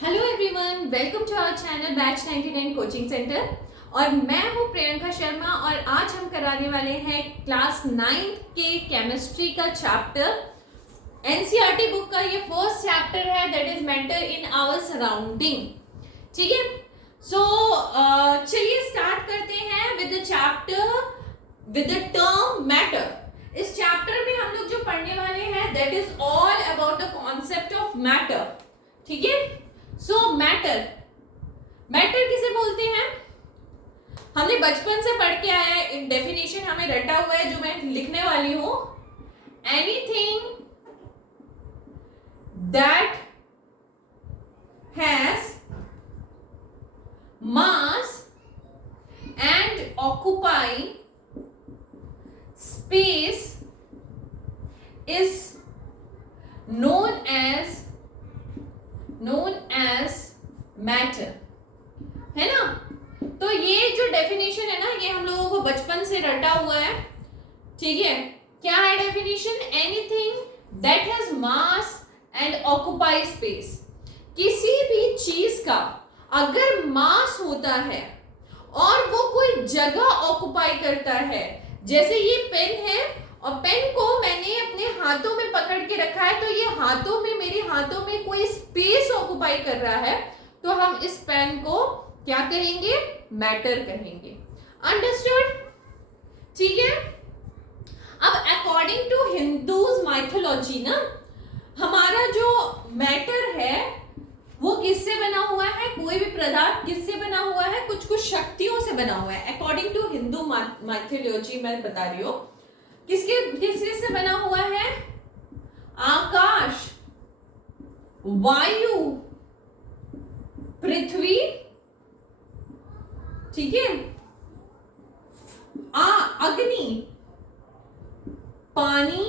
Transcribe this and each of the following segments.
Hello everyone, welcome to our channel batch 99 coaching centre. और मैं हूं प्रियंका शर्मा और आज हम कराने वाले हैं क्लास 9 के केमिस्ट्री का चैप्टर। एनसीईआरटी बुक का ये फर्स्ट चैप्टर है, that is matter in our surrounding. ठीक है, सो चलिए स्टार्ट करते हैं with the chapter with the term matter. इस चैप्टर में हम लोग जो पढ़ने वाले हैं that is all about the concept of matter. ठीक है, सो मैटर किसे बोलते हैं? हमने बचपन से पढ़ के आया है, डेफिनेशन हमें रटा हुआ है जो मैं लिखने वाली हूं। Anything that has mass and occupy space is known as matter, है ना। तो ये जो डेफिनेशन है ना, ये हम लोगों को बचपन से रटा हुआ है। ठीक है, क्या है definition? Anything that has mass and occupy space. किसी भी चीज का अगर मास होता है और वो कोई जगह ऑक्यूपाई करता है, जैसे ये पेन है और पेन को मैंने अपने हाथों में पकड़ के रखा है, तो ये हाथों में, मेरे हाथों में कोई स्पेस ऑक्युपाई कर रहा है, तो हम इस पेन को क्या कहेंगे? मैटर कहेंगे। अंडरस्टूड? ठीक है। अब अकॉर्डिंग टू हिंदूज माइथोलॉजी ना, हमारा जो मैटर है वो किससे बना हुआ है? कोई भी पदार्थ किससे बना हुआ है? कुछ कुछ शक्तियों से बना हुआ है। अकॉर्डिंग टू हिंदू माइथोलॉजी मैं बता रही हूँ, किसके से बना हुआ है? आकाश, वायु, पृथ्वी, ठीक है, अग्नि, पानी।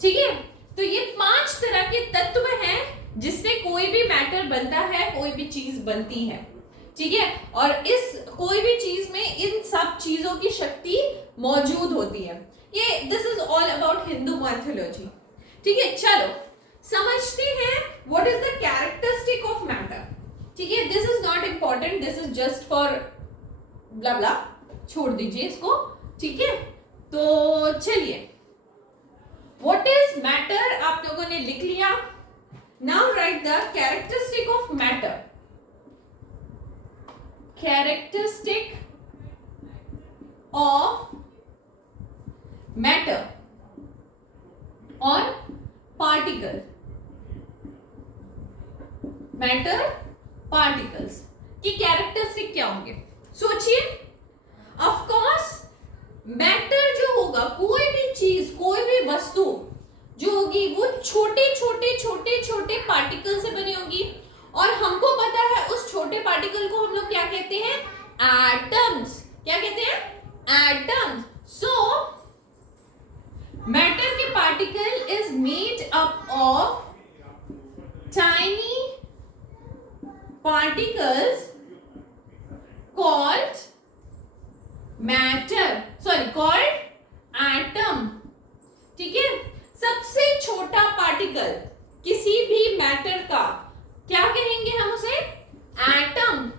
ठीक है, तो ये 5 तरह के तत्व हैं जिससे कोई भी मैटर बनता है, कोई भी चीज बनती है। ठीक है, और इस कोई भी चीज में इन सब चीजों की शक्ति मौजूद होती है। ये this is all about Hindu mythology. ठीक है, चलो समझते हैं what is the characteristic of matter. ठीक है, this is not important, this is just for blah blah, छोड़ दीजिए इसको। ठीक है, तो चलिए, व्हाट इज मैटर आप लोगों ने लिख लिया। Now right the characteristic of matter. Characteristic of matter or particle. Matter particles की कैरेक्टरिस्टिक क्या होंगे? सोचिए। ऑफ कोर्स मैटर जो होगा, कोई भी चीज, कोई भी वस्तु जो होगी वो छोटे छोटे छोटे छोटे पार्टिकल से बनी होगी, और हमको पता है उस छोटे पार्टिकल को हम लोग क्या कहते हैं? एटम्स। क्या कहते हैं? एटम्स। सो मैटर के particle is made up of tiny particles called matter, called atom. ठीक है, सबसे छोटा पार्टिकल किसी भी मैटर का क्या कहेंगे हम उसे? एटम।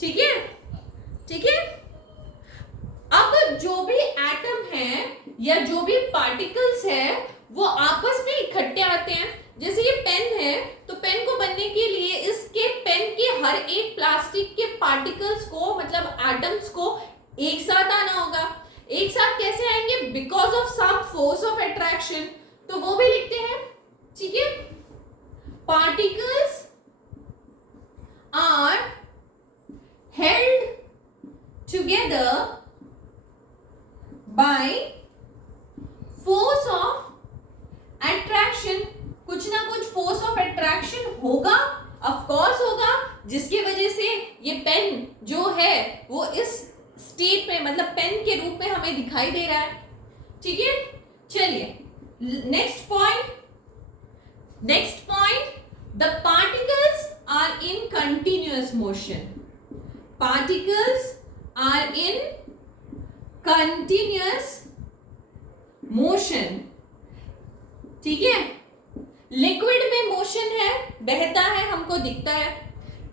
ठीक है, ठीक है। अब जो भी एटम है या जो भी पार्टिकल्स है वो आपस में इकट्ठे आते हैं। जैसे ये पेन है, तो पेन को बनने के लिए इसके पेन के हर एक प्लास्टिक के पार्टिकल्स को, मतलब एटम्स को एक साथ आना होगा। एक साथ कैसे आएंगे? Because of some force of attraction, तो वो भी लिखते हैं। ठीक है, particles are held together by force of attraction। कुछ ना कुछ फोर्स ऑफ अट्रैक्शन होगा, ऑफ कोर्स होगा, जिसकी वजह से ये पेन जो है वो इस स्टेट में, मतलब पेन के रूप में हमें दिखाई दे रहा है। ठीक है, चलिए next point. The particles are in continuous motion. Particles are in continuous motion. ठीक है, लिक्विड में मोशन है, बहता है, हमको दिखता है।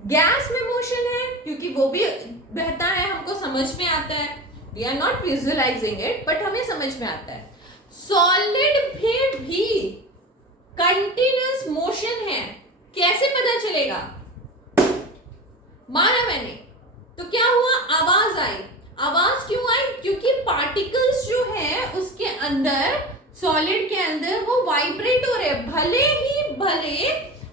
गैस में मोशन है क्योंकि वो भी बहता है, हमको समझ में आता है। We are not visualising it but हमें समझ में आता है। सॉलिड में भी कंटिन्यूअस मोशन है, कैसे पता चलेगा? मारा मैंने तो क्या हुआ? आवाज आई। आवाज क्यों आई? क्योंकि पार्टिकल्स जो है उसके अंदर, सॉलिड के अंदर वो वाइब्रेट हो रहे हैं, भले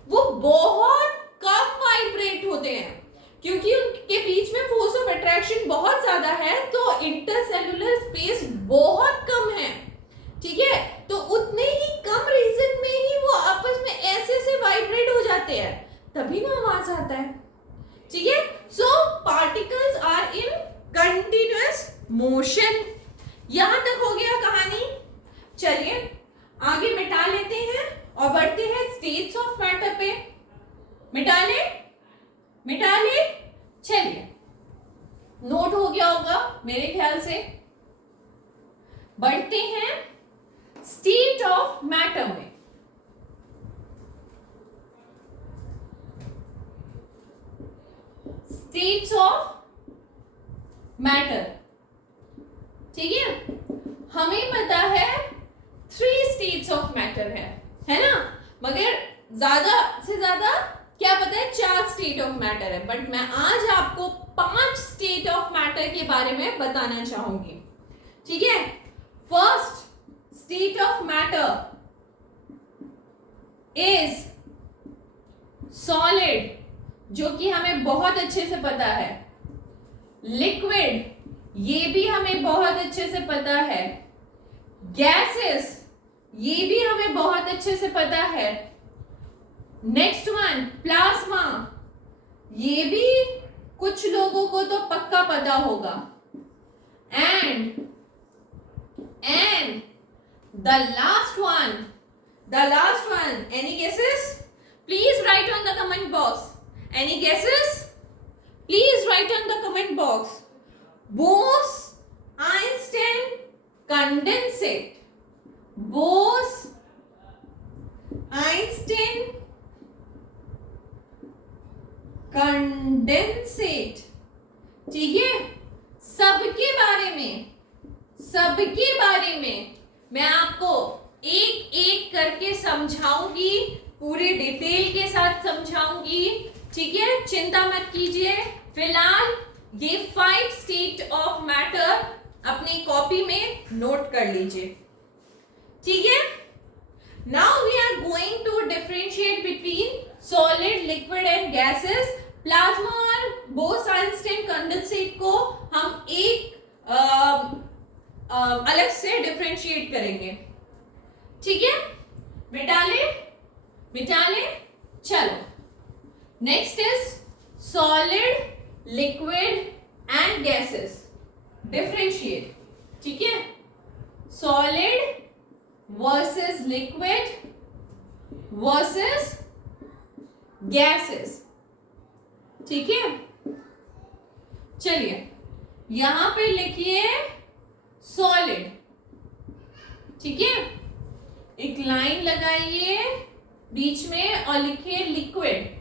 वो बहुत कम वाइब्रेट होते हैं क्योंकि उनके बीच में फोर्स ऑफ अट्रैक्शन बहुत ज्यादा है, तो इंटरसेल्युलर स्पेस बहुत कम है। ठीक है, तो उतने ही कम रीजन में ही वो आपस में ऐसे से वाइब्रेट हो जाते हैं, तभी ना आवाज आता है। ठीक है, so particles are in continuous motion. यहां तक हो गया कहानी। चलिए आगे मिटा लेते हैं और बढ़ते हैं स्टेट्स ऑफ मैटर पे। मिटा ले। चलिए, नोट हो गया होगा मेरे ख्याल से। बढ़ते हैं स्टेट ऑफ मैटर में। स्टेट्स ऑफ मैटर, ठीक है, हमें पता है 3 स्टेट्स ऑफ मैटर है ना, मगर ज्यादा से ज्यादा क्या पता है? 4 स्टेट ऑफ मैटर है, बट मैं आज आपको 5 स्टेट ऑफ मैटर के बारे में बताना चाहूंगी। ठीक है, first state of matter is solid, जो कि हमें बहुत अच्छे से पता है। लिक्विड, ये भी हमें बहुत अच्छे से पता है। गैसेस, ये भी हमें बहुत अच्छे से पता है। नेक्स्ट वन प्लाज्मा, ये भी कुछ लोगों को तो पक्का पता होगा। And the last one, any guesses? Please right on the comment box. Any guesses? Please right on the comment box. Bose-Einstein condensate. Bose-Einstein condensate, ठीक है। सबके बारे में मैं आपको एक एक करके समझाऊंगी, पूरे डिटेल के साथ समझाऊंगी, ठीक है। चिंता मत कीजिए। फिलहाल ये 5 स्टेट ऑफ मैटर अपनी कॉपी में नोट कर लीजिए, ठीक है। Now we are going to differentiate between solid, liquid and gases. Plasma और बोस-आइंस्टाइन कंडेंसेट को हम एक अलग से डिफरेंशिएट करेंगे, ठीक है। मिटा ले। चलो, next is solid, liquid and gases. Differentiate, ठीक है। Solid versus liquid versus gases, ठीक है। चलिए यहां पे लिखिए सॉलिड, ठीक है। एक लाइन लगाइए बीच में और लिखिए लिक्विड।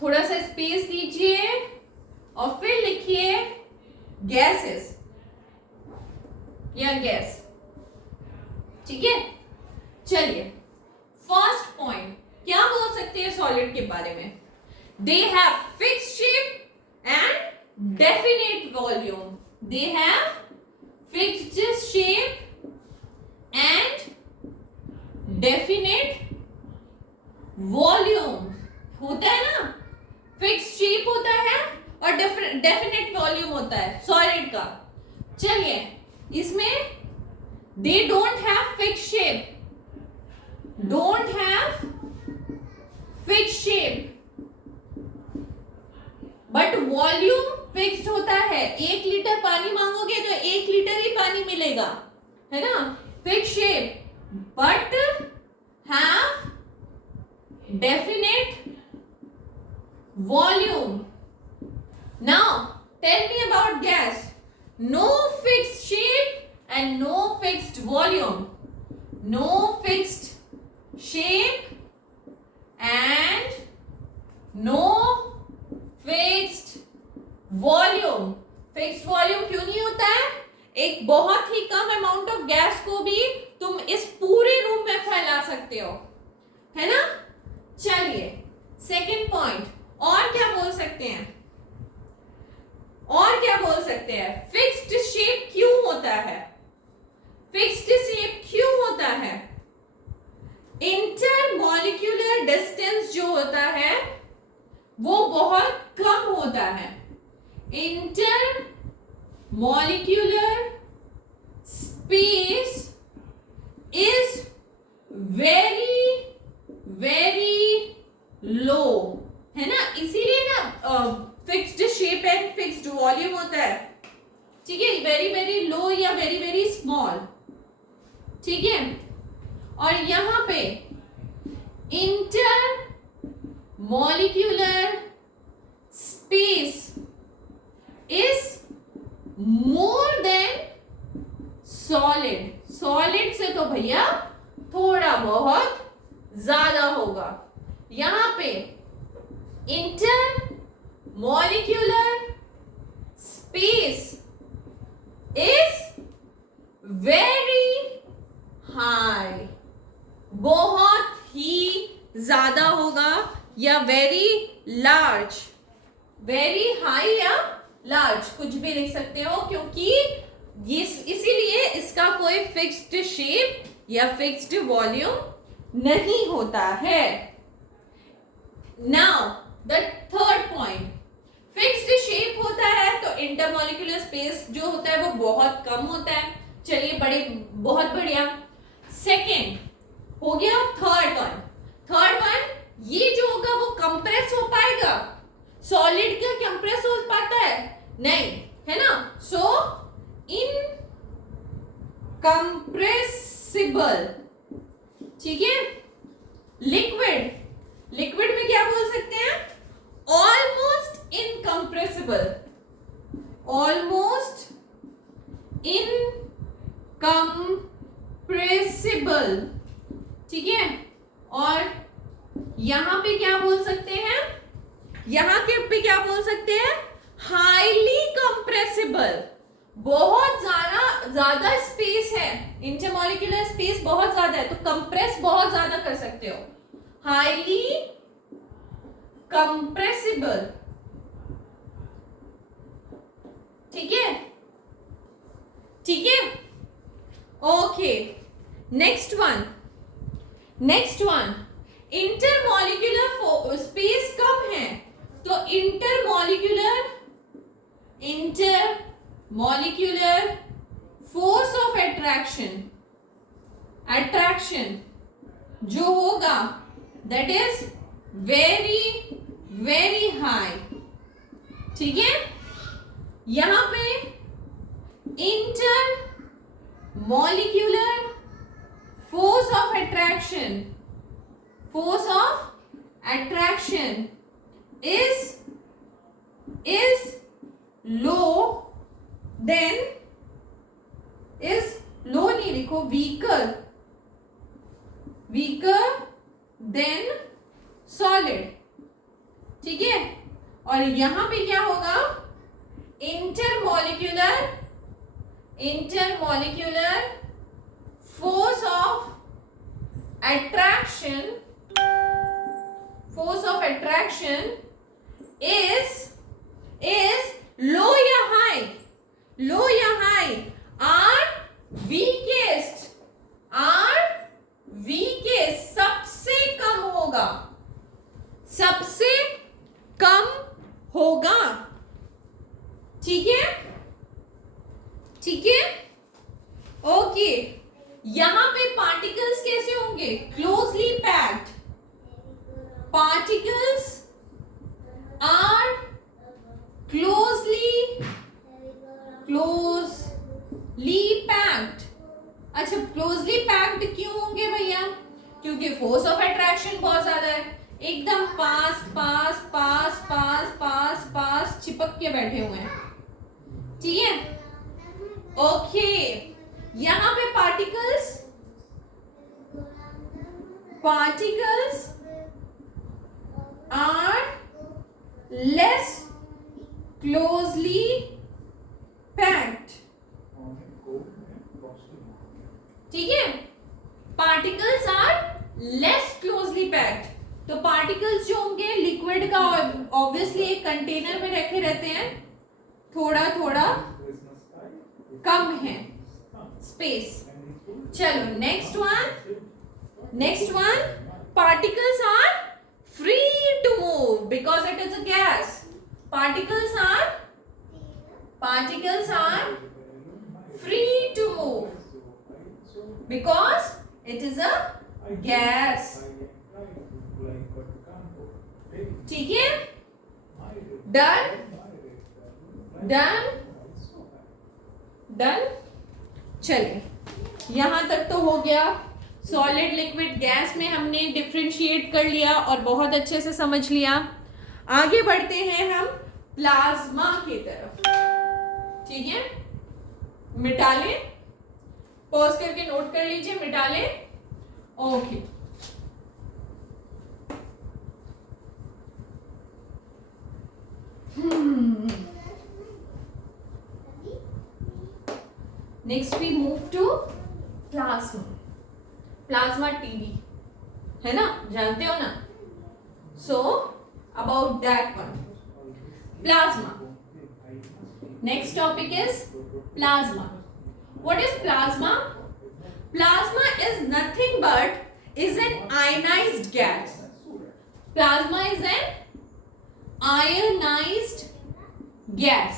थोड़ा सा स्पेस दीजिए और फिर लिखिए गैसेस या गैस, ठीक है। चलिए फर्स्ट पॉइंट क्या बोल सकते हैं सॉलिड के बारे में? They have fixed shape and definite volume. They have fixed shape and definite volume. होता है ना, फिक्स्ड शेप होता है और डेफिनेट वॉल्यूम होता है सॉलिड का। चलिए इसमें they don't have fixed shape, but volume fixed होता है। 1 लीटर पानी मांगोगे तो 1 लीटर ही पानी मिलेगा, है ना। Fixed shape but have definite volume. Now tell me about gas. No fixed shape and no fixed volume. No fixed shape and no fixed volume. Fixed volume क्यों नहीं होता है? एक बहुत ही कम अमाउंट ऑफ गैस को भी तुम इस पूरे रूम में फैला सकते हो, है ना? चलिए सेकंड पॉइंट, और क्या बोल सकते हैं? और क्या बोल सकते हैं? फिक्स्ड शेप क्यों होता है? फिक्स्ड शेप क्यों होता है? इंटरमॉलिक्यूलर डिस्टेंस जो होता है वो बहुत कम होता है. Intermolecular space is very very low, है ना? इसीलिए ना fixed shape and fixed volume होता है, ठीक है? वेरी वेरी लो या वेरी वेरी स्मॉल, ठीक है? और यहां पे intermolecular space is more than solid. Solid से तो भैया थोड़ा बहुत ज्यादा होगा. यहां पे intermolecular space is very high. बहुत ही ज्यादा होगा या very large. वेरी हाई या लार्ज कुछ भी लिख सकते हो, क्योंकि इसीलिए इसका कोई फिक्स्ड शेप या फिक्स्ड वॉल्यूम नहीं होता है. Now the third point, fixed shape होता है तो इंटरमॉलिक्यूलर स्पेस जो होता है वो बहुत कम होता है. चलिए बहुत बढ़िया. सेकेंड हो गया. थर्ड वन ये जो होगा वो कंप्रेस हो पाएगा? सॉलिड क्या कंप्रेस हो पाता है? नहीं, है ना? सो इनकंप्रेसिबल, ठीक है? लिक्विड में क्या बोल सकते हैं? Almost incompressible. ऑलमोस्ट इनकंप्रेसिबल, ठीक है? और यहां पे क्या बोल सकते हैं? यहां के पे क्या बोल सकते हैं? Highly compressible. बहुत ज्यादा स्पेस है, इंटरमॉलिक्यूलर स्पेस बहुत ज्यादा है तो कंप्रेस बहुत ज्यादा कर सकते हो. हाईली कंप्रेसिबल, ठीक है? ठीक है, okay. Next one intermolecular space कम है तो इंटरमॉलिक्यूलर फोर्स ऑफ अट्रैक्शन जो होगा that is very very high, ठीक है? यहां पे intermolecular force of attraction is low than नहीं लिखो, weaker than solid, ठीक है? और यहां पे क्या होगा? Intermolecular force of attraction is low या high? are weakest सबसे कम होगा, ठीक है? ओके. यहां पे पार्टिकल्स कैसे होंगे? Closely packed. Particles are closely packed. अच्छा, क्लोजली पैक्ड क्यों होंगे भैया? क्योंकि फोर्स ऑफ अट्रैक्शन बहुत ज्यादा है. एकदम पास चिपक के बैठे हुए हैं, ठीक है? ओके. यहां पे particles particles are less closely packed. ठीक है, particles are less closely packed. तो पार्टिकल्स जो होंगे लिक्विड का ऑब्वियसली एक कंटेनर में रखे रहते हैं, थोड़ा थोड़ा कम है स्पेस। चलो next one particles are free to move because it is a gas. Particles are free to move because it is a gas. ठीक है, डन। चलिए यहां तक तो हो गया। सॉलिड लिक्विड गैस में हमने डिफरेंशिएट कर लिया और बहुत अच्छे से समझ लिया। आगे बढ़ते हैं हम प्लाज्मा की तरफ। ठीक है, मिटा लें, पॉज करके नोट कर लीजिए, मिटा लें। Okay, next we move to plasma TV, है ना, जानते हो ना। So about that one, plasma. Next topic is plasma. What is plasma? Plasma is nothing but is an ionized gas. Plasma is an ionized gas.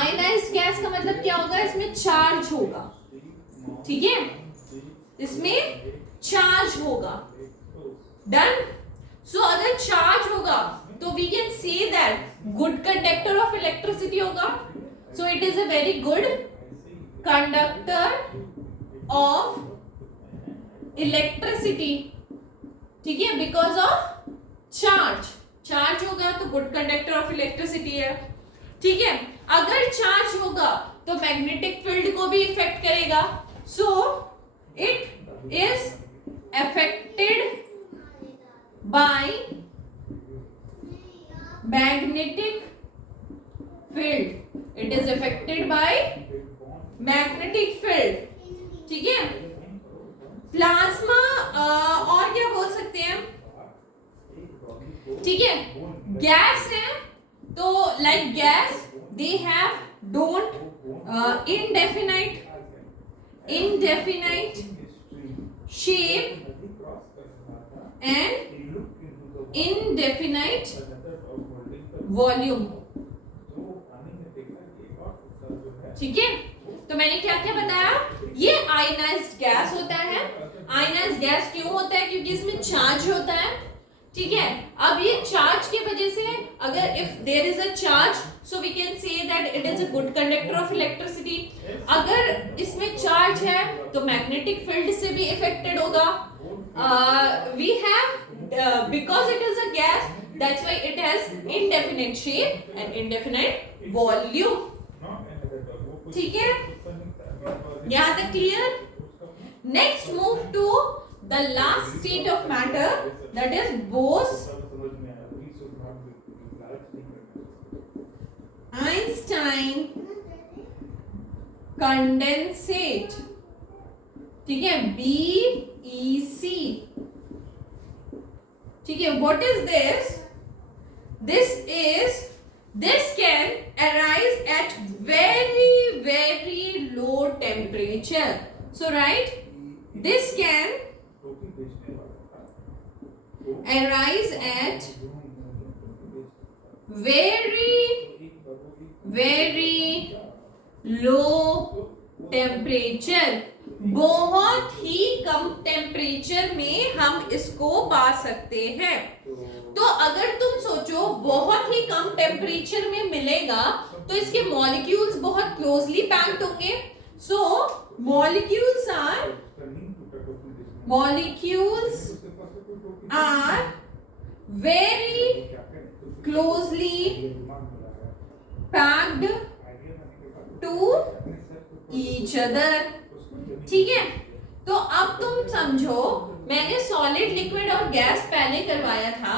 Ionized gas का मतलब क्या होगा? इसमें चार्ज होगा। ठीक है, इसमें चार्ज होगा। डन। सो अगर चार्ज होगा तो we can say that good conductor of electricity होगा। So it is a very good conductor of electricity. ठीक है, because of चार्ज होगा तो गुड कंडक्टर ऑफ इलेक्ट्रिसिटी है। ठीक है, अगर चार्ज होगा तो मैग्नेटिक फील्ड को भी इफेक्ट करेगा। So it is affected by magnetic field. It is affected by magnetic field. ठीक है, प्लाज्मा और क्या बोल सकते हैं? ठीक है, गैस है तो like gas they have don't indefinite shape and indefinite volume। ठीक है, तो मैंने क्या क्या बताया? ये आयनाइज्ड गैस होता है। आयनाइज्ड गैस क्यों होता है? क्योंकि इसमें चार्ज होता है। ठीक है, अब ये चार्ज की वजह से अगर if there is a charge so we can say that it is a good conductor of electricity. अगर इसमें चार्ज है तो मैग्नेटिक फील्ड से भी इफेक्टेड होगा। We have because it is a gas that's why it has indefinite shape and indefinite volume। ठीक है, यहां तक clear? Next move to the last state of matter that is Bose Einstein condensate. ठीक है, BEC। ठीक है, what is this? This can arise at very low temperature. So right, this can arise at very low temperature। बहुत ही कम temperature में हम इसको पा सकते हैं। तो अगर तुम सोचो बहुत ही कम टेम्परेचर में मिलेगा तो इसके मॉलिक्यूल्स बहुत क्लोजली पैक्ड होंगे। So molecules are very closely packed to each other. ठीक है, तो अब तुम समझो, मैंने सॉलिड, लिक्विड और गैस पहले करवाया था,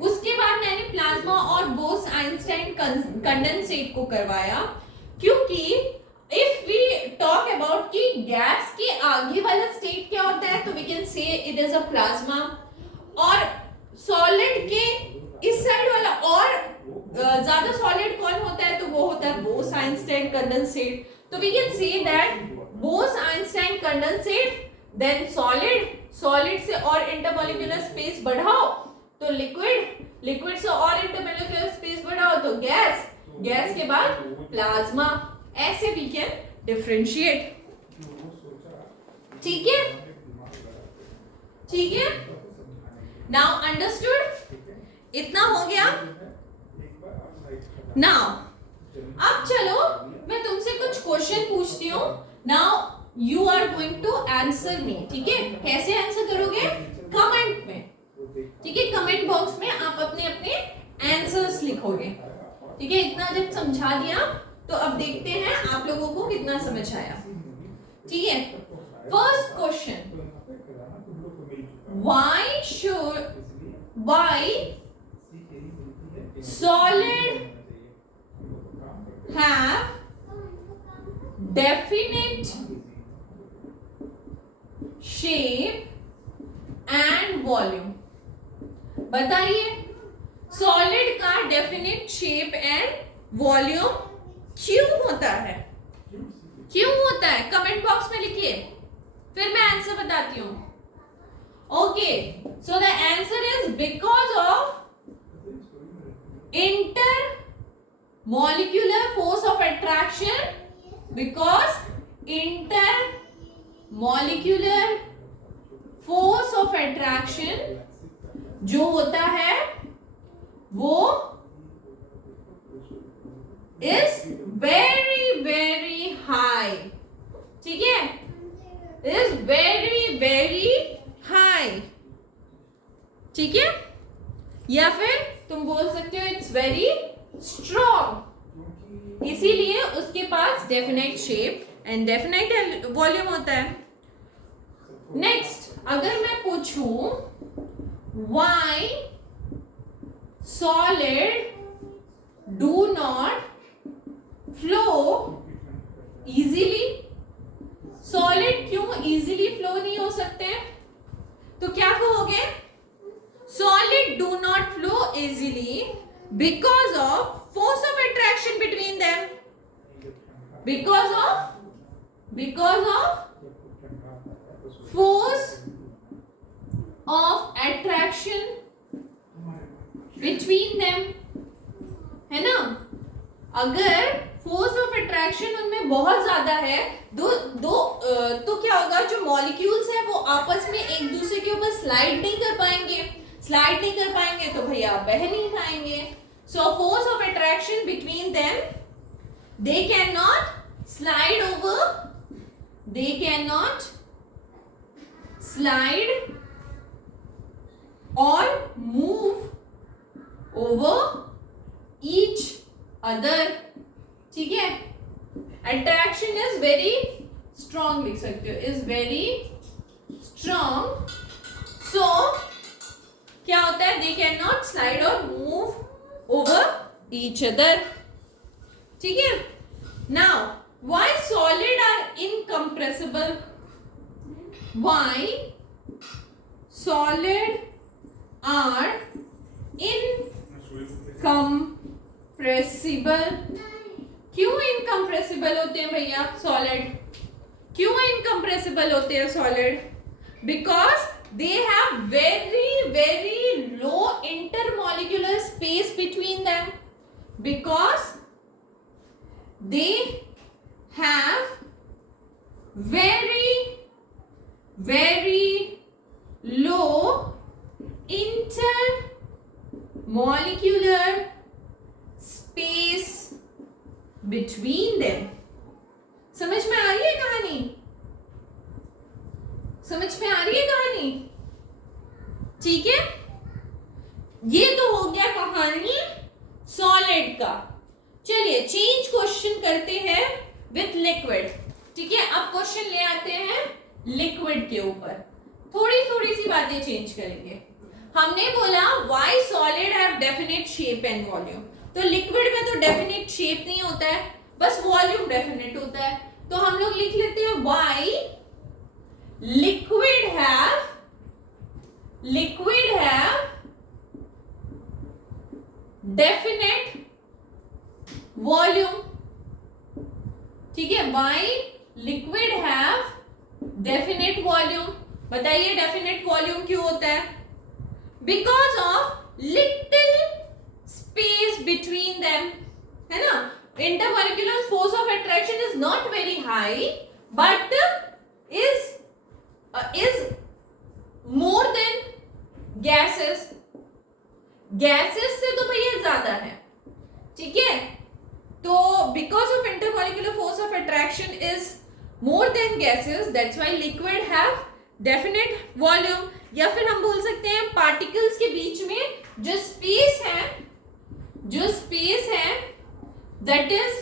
उसके बाद मैंने प्लाज्मा और बोस-आइंस्टाइन कंडेंसेट को करवाया, क्योंकि इफ वी टॉक अबाउट कि गैस के आगे वाला स्टेट क्या होता है, तो we can say it is a plasma, और सॉलिड के इस साइड वाला और ज्यादा सॉलिड कौन होता है, तो वो होता है बोस-आइंस्टाइन कंडेंसेट। तो we can say that Bose Einstein condensate, then solid से और इंटरमॉलिक्यूलर स्पेस बढ़ाओ तो लिक्विड से और इंटरमॉलिक्यूलर स्पेस बढ़ाओ तो गैस के बाद प्लाज्मा। ऐसे वी कैन डिफरेंशिएट। ठीक है, नाउ अंडरस्टूड? इतना हो गया। नाउ अब चलो मैं तुमसे कुछ क्वेश्चन पूछती हूँ। Now you are going to answer me. ठीक है, कैसे आंसर करोगे? कमेंट में। ठीक है, कमेंट बॉक्स में आप अपने अपने आंसर्स लिखोगे। ठीक है, इतना जब समझा दिया तो अब देखते हैं आप लोगों को कितना समझ आया। ठीक है, first question, why solid have definite shape and volume? बताइए, सॉलिड का डेफिनेट शेप एंड वॉल्यूम क्यों होता है? क्यों होता है? कमेंट बॉक्स में लिखिए, फिर मैं आंसर बताती हूँ। Okay, so the answer is because of inter molecular force of attraction, because intermolecular force of attraction जो होता है वो is very very high। ठीक है, is very very high। ठीक है, या फिर तुम बोल सकते हो इट्स वेरी स्ट्रॉन्ग, इसीलिए उसके पास definite shape and definite volume होता है। नेक्स्ट, अगर मैं पूछूं why solid do not flow easily, solid क्यों इजीली फ्लो नहीं हो सकते, तो क्या कहोगे? Solid do not flow easily because of force of attraction between them, because of force of attraction between them, है ना? अगर फोर्स ऑफ अट्रैक्शन उनमें बहुत ज्यादा है तो क्या होगा, जो मॉलिक्यूल्स है वो आपस में एक दूसरे के ऊपर स्लाइड नहीं कर पाएंगे तो भैया बह नहीं पाएंगे। So force of attraction between them, they cannot slide over, they cannot slide or move over each other। ठीक है, attraction is very strong, लिख सकते हो, is very strong, so क्या होता है, they cannot slide or move over each other। ठीक है, now why solid are incompressible, why solid are incompressible, क्यों incompressible होते हैं भैया सॉलिड, क्यों incompressible होते हैं solid? because they have very very low intermolecular space between them, because they have very very low intermolecular space between them। समझ में आ रही है कहानी? समझ में आ रही है कहानी? ठीक है, ये तो हो गया कहानी सॉलिड का। चलिए चेंज क्वेश्चन करते हैं विथ लिक्विड। ठीक है, अब क्वेश्चन ले आते हैं लिक्विड के ऊपर थोड़ी थोड़ी सी बातें चेंज करेंगे। हमने बोला why solid have definite shape and volume, तो लिक्विड में तो डेफिनेट शेप नहीं होता है, बस वॉल्यूम डेफिनेट होता है। तो हम लोग लिख लेते हैं why liquid have definite volume. ठीक है, why liquid have definite volume. बताइए डेफिनेट वॉल्यूम क्यों होता है? Because of little space between them, है ना। Intermolecular force of attraction is not very high but is more than gases। gases से तो भैया ज्यादा है, ठीक है। तो because of intermolecular force of attraction is more than gases, that's why liquid have definite volume। या फिर हम बोल सकते हैं पार्टिकल्स के बीच में जो स्पेस है that is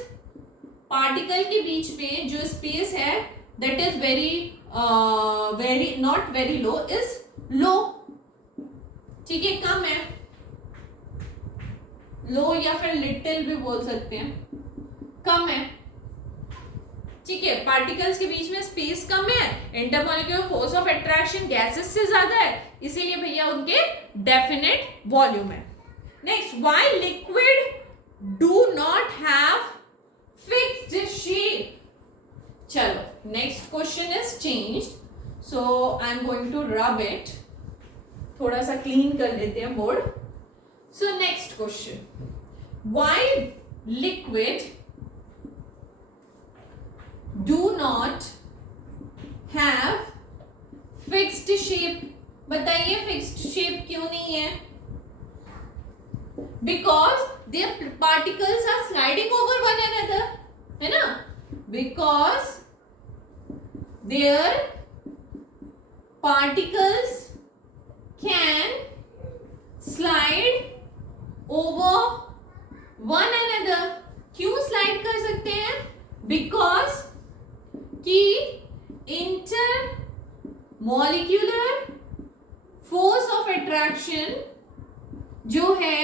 पार्टिकल के बीच में जो स्पेस है that is very not very low is low। ठीक है, कम है, लो या फिर लिटिल भी बोल सकते हैं, कम है। ठीक है, पार्टिकल्स के बीच में स्पेस कम है, intermolecular force of attraction gases से ज्यादा है, इसीलिए भैया उनके डेफिनेट वॉल्यूम है। Next, why liquid do not have fixed shape. चलो, next question is changed, so I am going to rub it, थोड़ा सा क्लीन कर लेते हैं board. So next question, why liquid do not have fixed shape. बताइए fixed shape क्यों नहीं है? Because their particles are sliding over one another, है ना। Because there particles can slide over one another। क्यों स्लाइड कर सकते हैं? बिकॉज कि इंटरमॉलिक्यूलर फोर्स ऑफ अट्रैक्शन जो है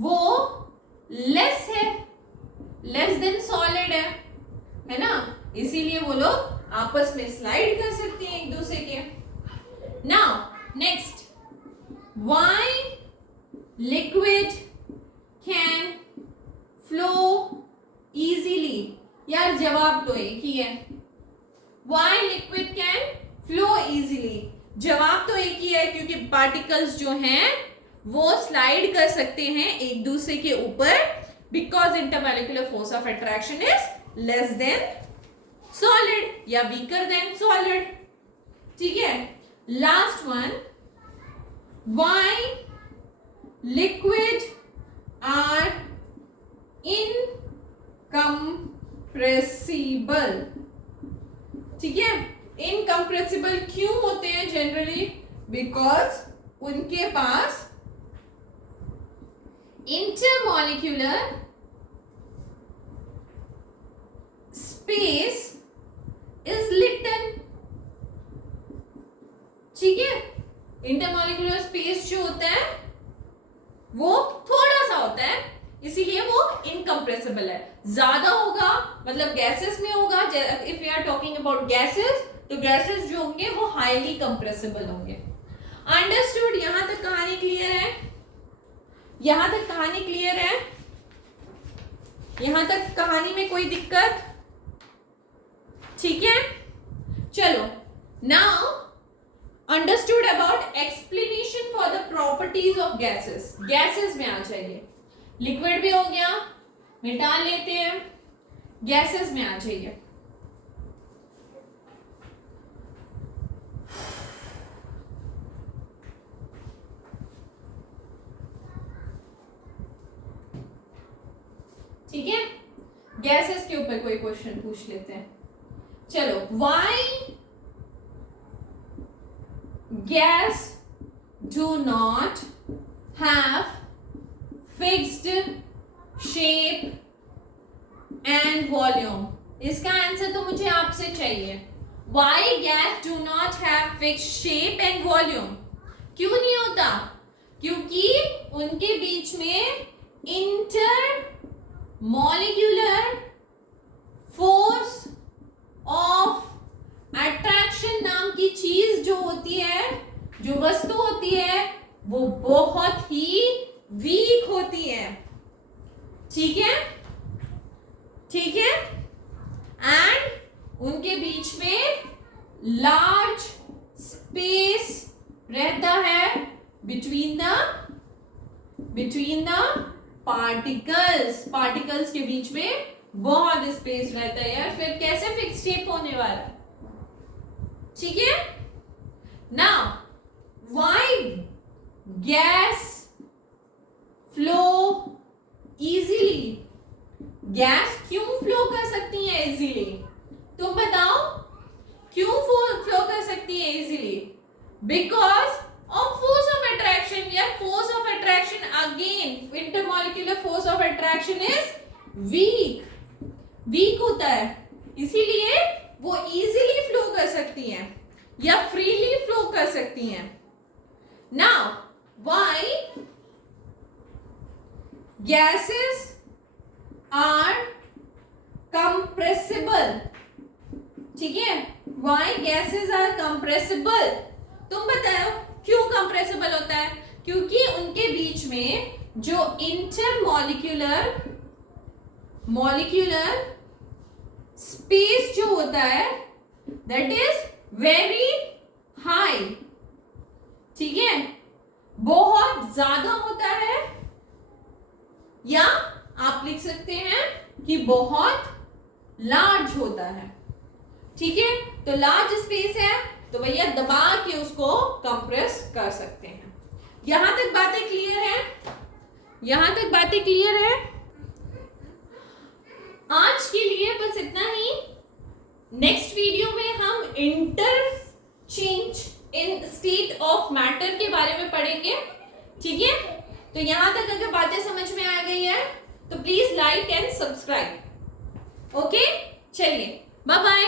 वो लेस है, लेस देन सॉलिड है ना, इसीलिए वो लोग आपस में स्लाइड कर सकते हैं एक दूसरे के। Now next, why liquid can flow easily. यार जवाब तो एक ही है, why liquid can flow easily. जवाब तो एक ही है क्योंकि पार्टिकल्स जो हैं वो स्लाइड कर सकते हैं एक दूसरे के ऊपर, because intermolecular force of attraction is less than solid या वीकर देन सॉलिड। ठीक है, last one, why liquid are incompressible. ठीक है, इनकम्प्रेसिबल क्यों होते हैं जनरली? बिकॉज उनके पास इंटरमॉलिक्यूलर स्पेस इज लिटिल। ठीक है, इंटरमॉलिक्यूलर स्पेस जो होता है वो थोड़ा सा होता है, इसीलिए वो इनकम्प्रेसिबल है। ज्यादा होगा मतलब गैसेस में होगा, if we are talking about gases, तो गैसेस जो होंगे वो हाईली कंप्रेसिबल होंगे। अंडरस्टूड? यहां तक कहानी क्लियर है? यहां तक कहानी क्लियर है? यहां तक कहानी में कोई दिक्कत? ठीक है, चलो, now understood about explanation for the properties of gases. Gases में आ जाइए, लिक्विड भी हो गया, मिटा लेते हैं, गैसेस में आ जाइए। ठीक है, गैसेस के ऊपर कोई क्वेश्चन पूछ लेते हैं। चलो, why gas do not have fixed shape and volume. इसका आंसर तो मुझे आपसे चाहिए। Why gas do not have fixed shape and volume? क्यों नहीं होता? क्योंकि उनके बीच में इंटरमॉलिक्यूलर फोर्स ऑफ अट्रैक्शन नाम की चीज जो होती है, जो वस्तु होती है, वो बहुत ही वीक होती है. ठीक है, ठीक है. एंड उनके बीच में लार्ज स्पेस रहता है बिटवीन द पार्टिकल्स के बीच में बहुत स्पेस रहता है यार. फिर कैसे फिक्स शेप होने वाला? ठीक है. Now why gas flow easily? Gas क्यों फ्लो कर सकती है इजीली? तुम बताओ, क्यों फ्लो कर सकती है easily? Because of force of attraction. या force of attraction, again intermolecular force of attraction is weak होता है, इसीलिए वो इजीली फ्लो कर सकती हैं या फ्रीली फ्लो कर सकती हैं. Now why gases are compressible? ठीक है, व्हाई गैसेस आर कंप्रेसिबल? तुम बताओ क्यों कंप्रेसिबल होता है? क्योंकि उनके बीच में जो मॉलिक्यूलर स्पेस जो होता है दैट इज वेरी हाई. ठीक है, बहुत ज्यादा होता है, या आप लिख सकते हैं कि बहुत लार्ज होता है. ठीक है, तो लार्ज स्पेस है तो भैया दबा के उसको कंप्रेस कर सकते हैं. यहां तक बातें क्लियर है? यहां तक बातें क्लियर है? आज के लिए बस इतना ही. नेक्स्ट वीडियो में हम interchange in state of matter के बारे में पढ़ेंगे. ठीक है, तो यहां तक अगर बातें समझ में आ गई है तो please like and subscribe. Okay, चलिए, बाय बाय.